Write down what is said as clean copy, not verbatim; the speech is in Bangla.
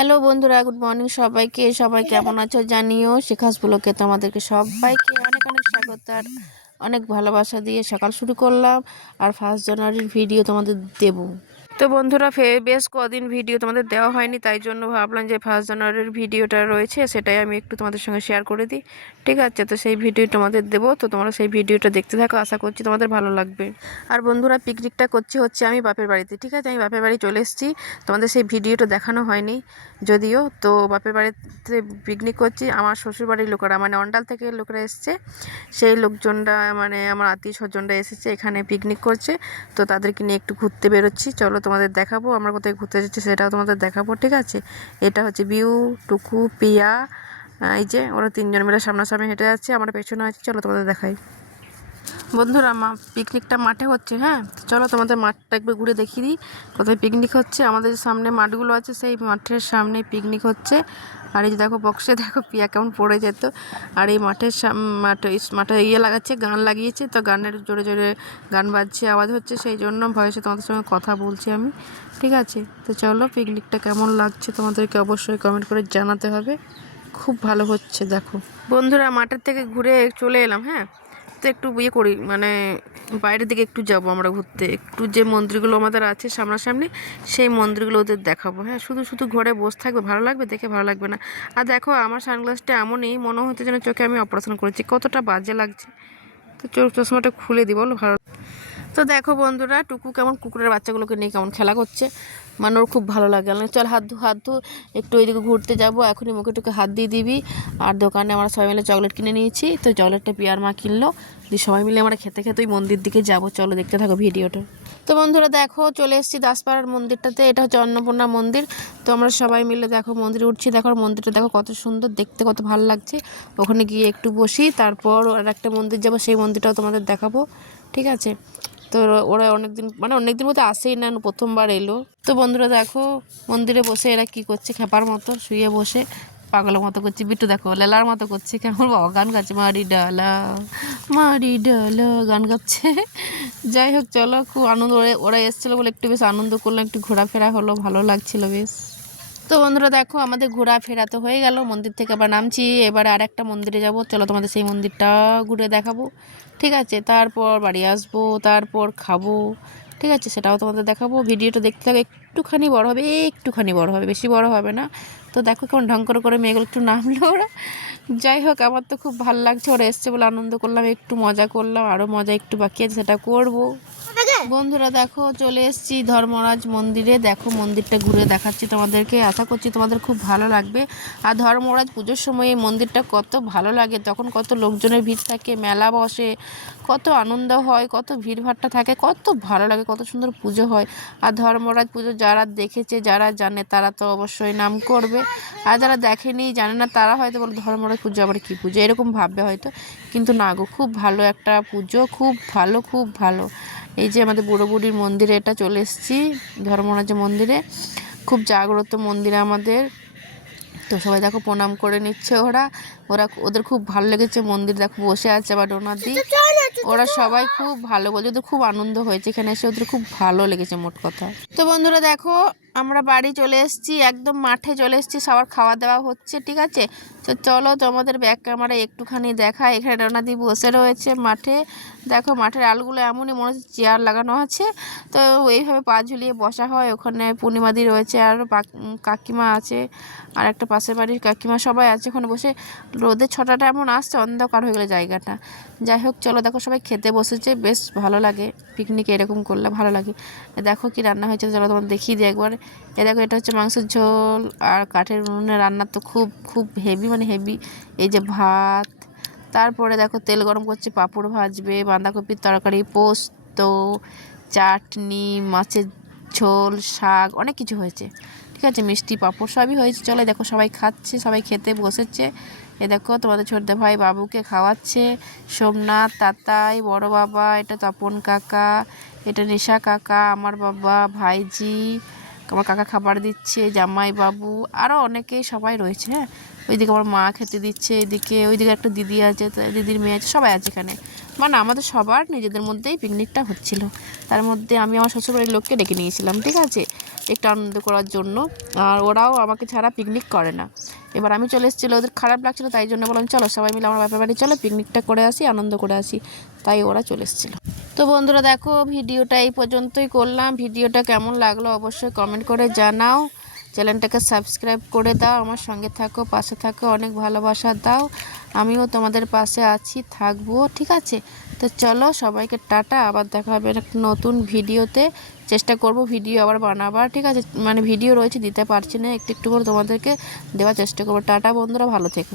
হ্যালো বন্ধুরা, গুড মর্নিং সবাইকে। সবাই কেমন আছো জানিও। শেখাস ব্লগে তোমাদেরকে সবাইকে অনেক অনেক স্বাগত আর অনেক ভালোবাসা দিয়ে সকাল শুরু করলাম। আর 1 জানুয়ারির ভিডিও তোমাদের দেবো। তো বন্ধুরা, বেশ কদিন ভিডিও তোমাদের দেওয়া হয়নি, তাই জন্য ভাবলাম যে 1 জানুয়ারির ভিডিওটা রয়েছে সেটাই আমি একটু তোমাদের সঙ্গে শেয়ার করে দিই। ঠিক আছে, তো সেই ভিডিও তোমাদের দেবো, তো তোমরা সেই ভিডিওটা দেখতে থাকো। আশা করছি তোমাদের ভালো লাগবে। আর বন্ধুরা, পিকনিকটা হচ্ছে আমি বাপের বাড়িতে। ঠিক আছে, আমি বাপের বাড়ি চলে এসেছি। তোমাদের সেই ভিডিওটা দেখানো হয়নি যদিও। তো বাপের বাড়িতে পিকনিক করছি। আমার শ্বশুরবাড়ির লোকেরা মানে অন্ডাল থেকে লোকেরা এসছে, সেই লোকজনরা মানে আমার আত্মীয় স্বজনরা এসেছে এখানে পিকনিক করছে। তো তাদেরকে নিয়ে একটু ঘুরতে বেরোচ্ছি। চলো তোমাদের দেখাবো আমরা কোথায় ঘুরতে যাচ্ছি, সেটাও তোমাদের দেখাবো। ঠিক আছে, এটা হচ্ছে বিউ, টুকু, পিয়া। এই যে ওরা 3জন মিলে সামনাসামনি হেঁটে যাচ্ছে, আমার পেছনে আছে। চলো তোমাদের দেখাই। বন্ধুরা, পিকনিকটা মাঠে হচ্ছে। হ্যাঁ, চলো তোমাদের মাঠটা একবার ঘুরে দেখিয়ে দিই কোথায় পিকনিক হচ্ছে। আমাদের সামনে মাঠগুলো আছে, সেই মাঠের সামনে পিকনিক হচ্ছে। আর এই যে দেখো বক্সে দেখো পিয়া কেমন পড়ে যেত। আর এই মাঠে লাগাচ্ছে, গান লাগিয়েছে, তো গানের জোরে জোরে গান বাজছে, আওয়াজ হচ্ছে, সেই জন্য ভয়েসে তোমাদের সঙ্গে কথা বলছি আমি। ঠিক আছে, তো চলো পিকনিকটা কেমন লাগছে তোমাদেরকে অবশ্যই কমেন্ট করে জানাতে হবে। খুব ভালো হচ্ছে দেখো বন্ধুরা। মাঠের থেকে ঘুরে চলে এলাম। হ্যাঁ, তো একটু করি মানে বাইরের দিকে একটু যাব আমরা ঘুরতে। একটু যে মন্দিরগুলো আমাদের আছে সামনাসামনি, সেই মন্দিরগুলো ওদের দেখাবো। হ্যাঁ, শুধু শুধু ঘরে বসে থাকবে, ভালো লাগবে? দেখে ভালো লাগবে না। আর দেখো আমার সানগ্লাসটা এমনই মনে হচ্ছে যেন চোখে আমি অপারেশন করেছি, কতটা বাজে লাগছে। তো চশমাটা খুলে দিই, বলো ভালো। তো দেখো বন্ধুরা, টুকু কেমন কুকুরের বাচ্চাগুলোকে নিয়ে কেমন খেলা করছে, মানে ওর খুব ভালো লাগে। চল হাত ধু একটু ওইদিকে ঘুরতে যাবো, এখনই মুখে টুকে হাত দিয়ে দিবি। আর দোকানে আমরা সবাই মিলে চকলেট কিনে নিয়েছি, তো চকলেটটা পিয়ার মা কিনলো, দিয়ে সবাই মিলে আমরা খেতে খেতে ওই মন্দির দিকে যাবো। চলো দেখতে থাকো ভিডিওটা। তো বন্ধুরা দেখো, চলে এসেছি দাসপাড়ার মন্দিরটাতে। এটা হচ্ছে অন্নপূর্ণা মন্দির। তো আমরা সবাই মিলে দেখো মন্দিরে উঠছি। দেখো মন্দিরটা দেখো কত সুন্দর দেখতে, কত ভালো লাগছে। ওখানে গিয়ে একটু বসি, তারপর আর একটা মন্দির যাবো, সেই মন্দিরটাও তোমাদের দেখাবো। ঠিক আছে, তো ওরা অনেকদিন মতো আসেই না, প্রথমবার এলো। তো বন্ধুরা দেখো মন্দিরে বসে এরা কি করছে, খেপার মতো শুয়ে বসে পাগলের মতো করছে। বিট্টু দেখো লেলার মতো করছে, কেমন বাবা গান গাচ্ছে, মারি ডালা গান গাচ্ছে। যাই হোক, চলো খুব আনন্দ। ওরা এসেছিলো বলে একটু বেশ আনন্দ করলাম, একটু ঘোরাফেরা হলো, ভালো লাগছিল বেশ। তো বন্ধুরা দেখো আমাদের ঘোরাফেরা তো হয়ে গেল, মন্দির থেকে আবার নামছি। এবারে আর একটা মন্দিরে যাব, চলো তোমাদের সেই মন্দিরটা ঘুরে দেখাবো। ঠিক আছে, তারপর বাড়ি আসবো, তারপর খাবো। ঠিক আছে, সেটাও তোমাদের দেখাবো। ভিডিওটা দেখতে থাকো, একটুখানি বড় হবে, বেশি বড় হবে না। তো দেখো কেমন ঢং করে মেয়েগুলো একটু নামলো ওরা। যাই হোক, আমার তো খুব ভালো লাগছে, ওরা এসছে বলে আনন্দ করলাম, একটু মজা করলাম, আরও মজা একটু বাকি আছে, সেটা করবো। বন্ধুরা দেখো চলে এসেছি ধর্মরাজ মন্দিরে। দেখো মন্দিরটা ঘুরে দেখাচ্ছি তোমাদেরকে, আশা করছি তোমাদের খুব ভালো লাগবে। আর ধর্মরাজ পুজোর সময় এই মন্দিরটা কত ভালো লাগে, তখন কত লোকজনের ভিড় থাকে, মেলা বসে, কত আনন্দ হয়, কত ভিড়ভাট্টা থাকে, কত ভালো লাগে, কত সুন্দর পুজো হয়। আর ধর্মরাজ পুজো যারা দেখেছে, যারা জানে, তারা তো অবশ্যই নাম করবে। আর যারা দেখেনি, জানে না, তারা হয়তো বলে ধর্মরাজ পুজো আবার কী পুজো, এরকম ভাববে হয়তো। কিন্তু না গো, খুব ভালো একটা পুজো, খুব ভালো, খুব ভালো। এই যে আমাদের বুড়ো বুড়ির মন্দিরে এটা চলে এসেছি, ধর্মরাজ মন্দিরে। খুব জাগ্রত মন্দির আমাদের। তো সবাই দেখো প্রণাম করে নিচ্ছে ওদের খুব ভালো লেগেছে মন্দির। দেখো বসে আছে আবার ডোনাদি, ওরা সবাই খুব ভালো বলছে, ওদের খুব আনন্দ হয়েছে এখানে এসে, ওদের খুব ভালো লেগেছে মোট কথা। তো বন্ধুরা দেখো আমরা বাড়ি চলে এসেছি, একদম মাঠে চলে এসেছি, সবার খাওয়া দাওয়া হচ্ছে। ঠিক আছে, তো চলো তোমাদের ব্যাক ক্যামেরা একটুখানি দেখা। এখানে ডোনাদি বসে রয়েছে মাঠে। দেখো মাঠের আলগুলো এমনই মনে হচ্ছে চেয়ার লাগানো আছে, তো এইভাবে পা ঝুলিয়ে বসা হয়। ওখানে পূর্ণিমাদি রয়েছে, আর কাকিমা আছে, আর একটা পাশের বাড়ির কাকিমা, সবাই আছে ওখানে বসে। রোদের ছটাটা এমন আসছে, অন্ধকার হয়ে গেলো জায়গাটা। যাই হোক, চলো দেখো সবাই খেতে বসেছে, বেশ ভালো লাগে পিকনিকে এরকম করলে, ভালো লাগে। দেখো কি রান্না হয়েছে, চলো তোমার দেখিয়ে দিই একবার। দেখো এটা হচ্ছে মাংসের ঝোল, আর কাঠের উনুনে রান্না তো খুব খুব হেভি, মানে হেভি। এই যে ভাত, তারপরে দেখো তেল গরম করছে, পাঁপড় ভাজবে, বাঁধাকপির তরকারি, পোস্ত, চাটনি, মাছের ঝোল, শাক, অনেক কিছু হয়েছে। ঠিক আছে, মিষ্টি পাঁপড় সবই হয়েছে। চলো দেখো সবাই খাচ্ছে, সবাই খেতে বসেছে। এ দেখো তোমাদের ছোটদা ভাই বাবুকে খাওয়াচ্ছে, সোমনাথ, তাতাই, বড় বাবা, এটা তপন কাকা, এটা নিশা কাকা, আমার বাবা, ভাইজি, আমার কাকা খাবার দিচ্ছে, জামাই বাবু, আরও অনেকেই সবাই রয়েছে। হ্যাঁ, ওইদিকে আমার মা খেতে দিচ্ছে, এদিকে ওইদিকে একটা দিদি আছে, দিদির মেয়ে আছে, সবাই আছে এখানে। মানে আমাদের সবার নিজেদের মধ্যেই পিকনিকটা হচ্ছিল। তার মধ্যে আমি আমার শ্বশুরবাড়ির লোককে ডেকে নিয়েছিলাম, ঠিক আছে, একটু আনন্দ করার জন্য। আর ওরাও আমাকে ছাড়া পিকনিক করে না। এবার আমি চলে এসেছিলো, ওদের খারাপ লাগছিলো, তাই জন্য বললাম চলো সবাই মিলে আমার বাপের বাড়ি চলো, পিকনিকটা করে আসি, আনন্দ করে আসি। তাই ওরা চলে এসেছিলো। তো বন্ধুরা দেখো, ভিডিওটা এই পর্যন্তই করলাম। ভিডিওটা কেমন লাগলো অবশ্যই কমেন্ট করে জানাও। চ্যানেলটাকে সাবস্ক্রাইব করে দাও, আমার সঙ্গে থাকো, পাশে থাকো, অনেক ভালোবাসা দাও। আমিও তোমাদের পাশে আছি, থাকবো, ঠিক আছে। তো চলো সবাইকে টাটা, আবার দেখা হবে একটা নতুন ভিডিওতে। চেষ্টা করব ভিডিও আবার বানাবার, ঠিক আছে। মানে ভিডিও রয়েছে, দিতে পারছি না, একটু একটু করে তোমাদেরকে দেওয়ার চেষ্টা করবো। টাটা বন্ধুরা, ভালো থেকো।